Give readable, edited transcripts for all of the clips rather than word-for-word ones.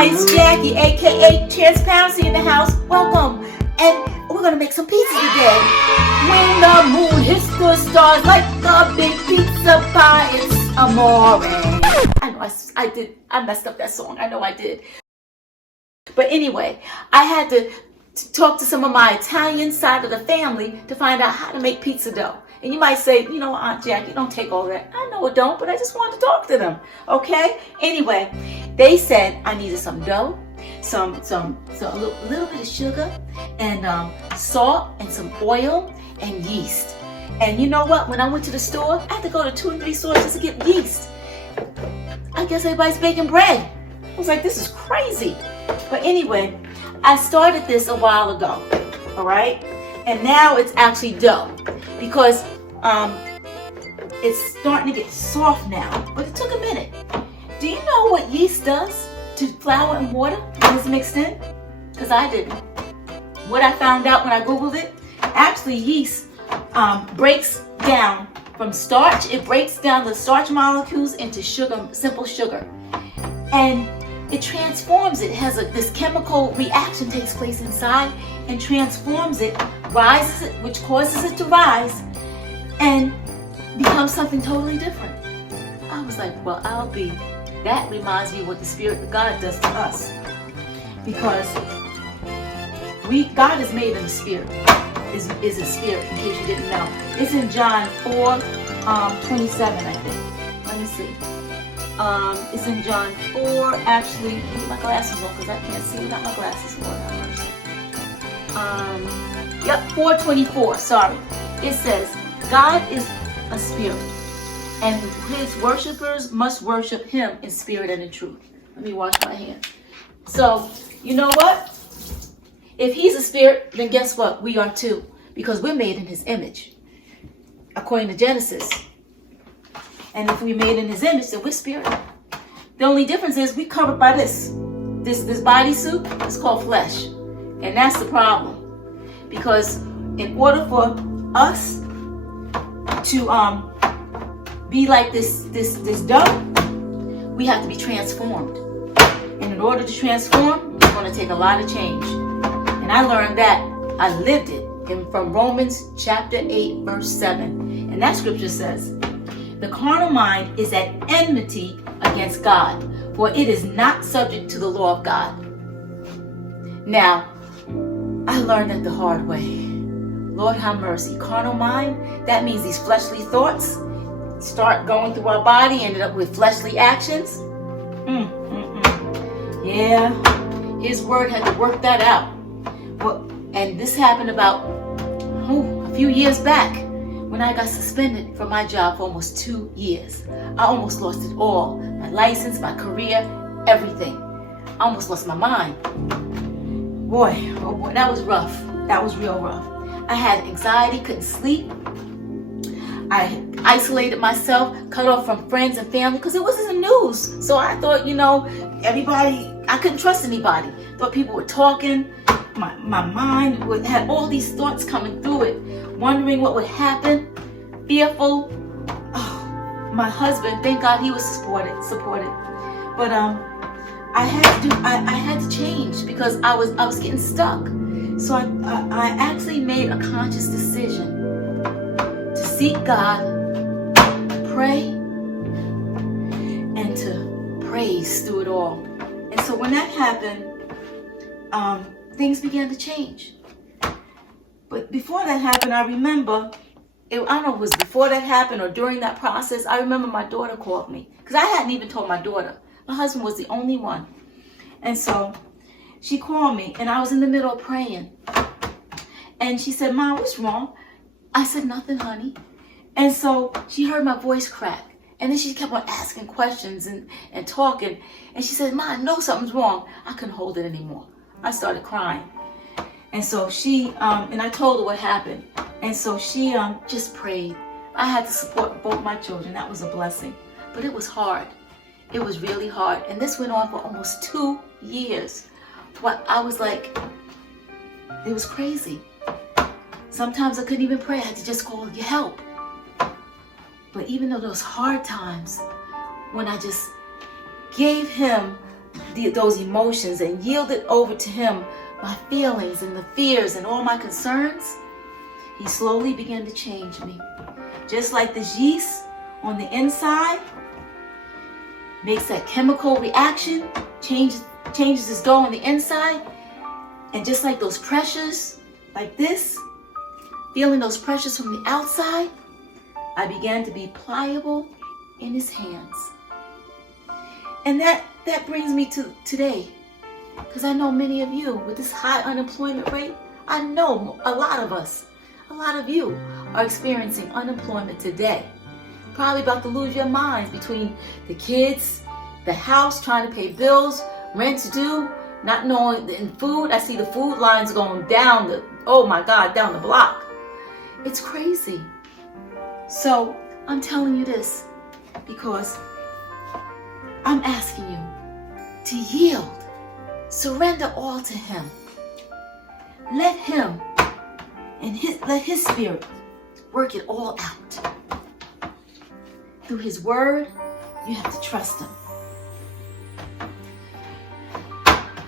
Hi, it's Jackie, A.K.A. Transparency in the house. Welcome. And we're going to make some pizza today. When the moon hits the stars like a big pizza pie, it's amore. I know I messed up that song. I know I did. But anyway, I had to talk to some of my Italian side of the family to find out how to make pizza dough. And you might say, you know, Aunt Jackie, don't take all that. I know it don't, but I just wanted to talk to them. Okay? Anyway, they said I needed some dough, a little bit of sugar, and salt, and some oil, and yeast. And you know what? When I went to the store, I had to go to 2 or 3 stores just to get yeast. I guess everybody's baking bread. I was like, this is crazy. But anyway, I started this a while ago. All right? And now it's actually dough because it's starting to get soft now, but it took a minute. Do you know what yeast does to flour and water when it's mixed in? Because I didn't. What I found out when I Googled it, actually yeast breaks down from starch. It breaks down the starch molecules into sugar, simple sugar. And it transforms it. It has this chemical reaction takes place inside and transforms it, rises it, which causes it to rise and becomes something totally different. I was like, well, that reminds me of what the Spirit of God does to us. Because God is made in the Spirit, is a spirit, in case you didn't know. It's in John 4:27, I think. Let me see. It's in John 4, actually. Let me get my glasses on because I can't see without my glasses on. Yep, 4:24, sorry. It says, God is a spirit, and his worshipers must worship him in spirit and in truth. Let me wash my hands. So, you know what? If he's a spirit, then guess what? We are too, because we're made in his image, according to Genesis. And if we're made in his image, then we're spirit. The only difference is we're covered by this bodysuit is called flesh. And that's the problem. Because in order for us to be like this dough, we have to be transformed. And in order to transform, it's going to take a lot of change. And I learned that. I lived it from Romans chapter 8, verse 7. And that scripture says, the carnal mind is at enmity against God, for it is not subject to the law of God. Now, I learned that the hard way. Lord have mercy. Carnal mind, that means these fleshly thoughts start going through our body, ended up with fleshly actions. Yeah, his word had to work that out. And this happened about a few years back when I got suspended from my job for almost 2 years. I almost lost it all. My license, my career, everything. I almost lost my mind. Boy, oh boy, that was rough. That was real rough. I had anxiety, couldn't sleep. I isolated myself, cut off from friends and family because it wasn't the news. So I thought, everybody, I couldn't trust anybody. Thought people were talking. My mind had all these thoughts coming through it, wondering what would happen, fearful. Oh, my husband, thank God he was supported. But I had to change because I was getting stuck. So I actually made a conscious decision to seek God, pray, and to praise through it all. And so when that happened, things began to change. But before that happened, I remember, I don't know if it was before that happened or during that process, I remember my daughter called me because I hadn't even told my daughter. My husband was the only one. And so she called me and I was in the middle of praying. And she said, Mom, what's wrong? I said, nothing, honey. And so she heard my voice crack. And then she kept on asking questions and talking. And she said, Mom, I know something's wrong. I couldn't hold it anymore. I started crying. And so she, and I told her what happened. And so she just prayed. I had to support both my children. That was a blessing. But it was hard. It was really hard. And this went on for almost 2 years. But I was like, it was crazy. Sometimes I couldn't even pray. I had to just call get help. But even though those hard times, when I just gave him those emotions and yielded over to him my feelings and the fears and all my concerns, he slowly began to change me. Just like this yeast on the inside makes that chemical reaction, changes its dough on the inside, and just like those pressures, like this, feeling those pressures from the outside, I began to be pliable in his hands. And that brings me to today, because I know many of you with this high unemployment rate, I know a lot of you are experiencing unemployment today. Probably about to lose your minds between the kids, the house, trying to pay bills, rent due, not knowing, and food. I see the food lines going down down the block. It's crazy. So I'm telling you this because I'm asking you to yield, surrender all to him. Let him and let his spirit work it all out. Through his word, you have to trust him.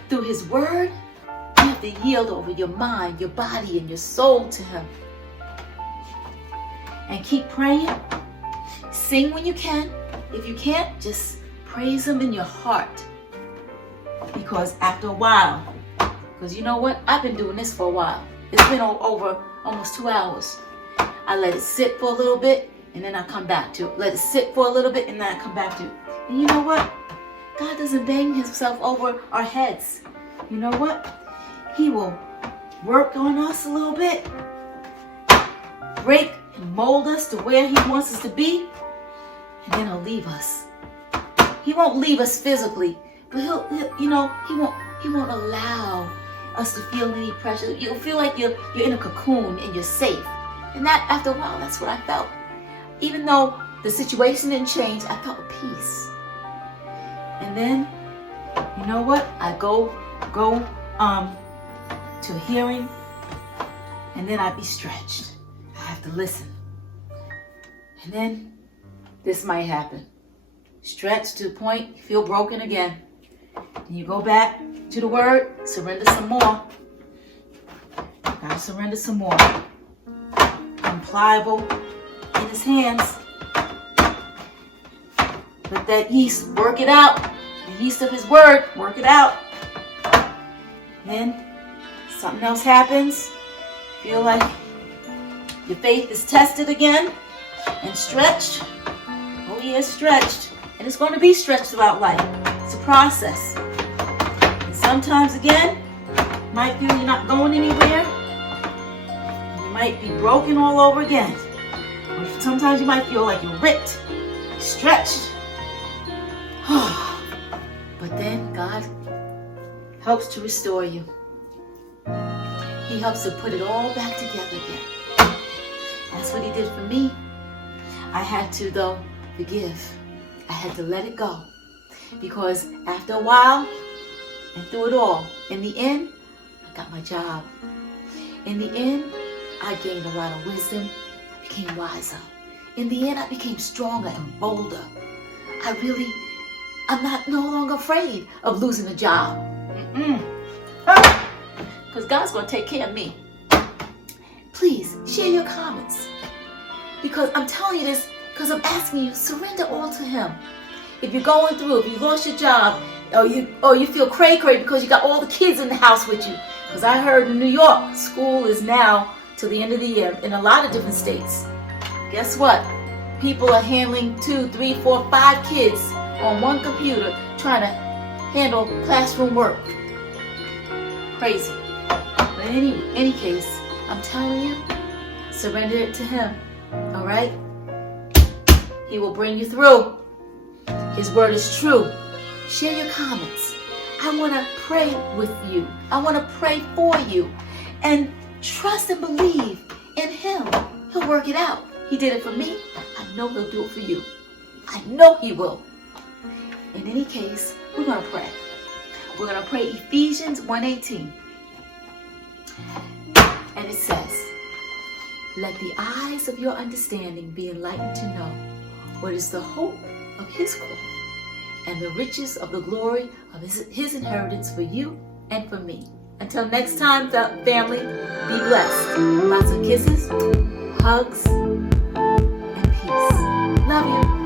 Through his word, you have to yield over your mind, your body, and your soul to him. And keep praying. Sing when you can. If you can't, just praise him in your heart. Because after a while, because you know what? I've been doing this for a while. It's been over almost 2 hours. I let it sit for a little bit, and then I come back to it. Let it sit for a little bit, and then I come back to it. And you know what? God doesn't bang himself over our heads. You know what? He will work on us a little bit, break and mold us to where he wants us to be, and then he'll leave us. He won't leave us physically, but he won't allow us to feel any pressure. You'll feel like you're in a cocoon and you're safe. And that, after a while, that's what I felt. Even though the situation didn't change, I felt peace. And then, you know what? I go to a hearing, and then I'd be stretched. I have to listen. And then this might happen. Stretched to the point you feel broken again. And you go back to the word, surrender some more. Gotta surrender some more. I'm pliable in his hands. Let that yeast work it out. The yeast of his word, work it out. Then something else happens. Feel like your faith is tested again and stretched. Oh yeah, stretched. And it's going to be stretched throughout life. It's a process. And sometimes again, you might feel you're not going anywhere. You might be broken all over again. Or sometimes you might feel like you're ripped, stretched. But then God helps to restore you. He helps to put it all back together again. That's what he did for me. I had to, though, forgive. I had to let it go. Because after a while, and through it all, in the end, I got my job. In the end, I gained a lot of wisdom. I became wiser. In the end, I became stronger and bolder. I'm no longer afraid of losing a job. Because God's going to take care of me. Please, share your comments. Because I'm telling you this, because I'm asking you, surrender all to him. If you're going through, if you lost your job, or you feel cray-cray because you got all the kids in the house with you. Because I heard in New York, school is now till the end of the year in a lot of different states. Guess what? People are handling 2, 3, 4, 5 kids on one computer trying to handle classroom work. Crazy. But in any case, I'm telling you, surrender it to him. All right? He will bring you through. His word is true. Share your comments. I want to pray with you. I want to pray for you. And trust and believe in him. He'll work it out. He did it for me. I know he'll do it for you. I know he will. In any case, we're going to pray. We're going to pray Ephesians 1:18. And it says, let the eyes of your understanding be enlightened to know what is the hope of his call and the riches of the glory of his inheritance for you and for me. Until next time, family, be blessed. Lots of kisses, hugs, and peace. Love you.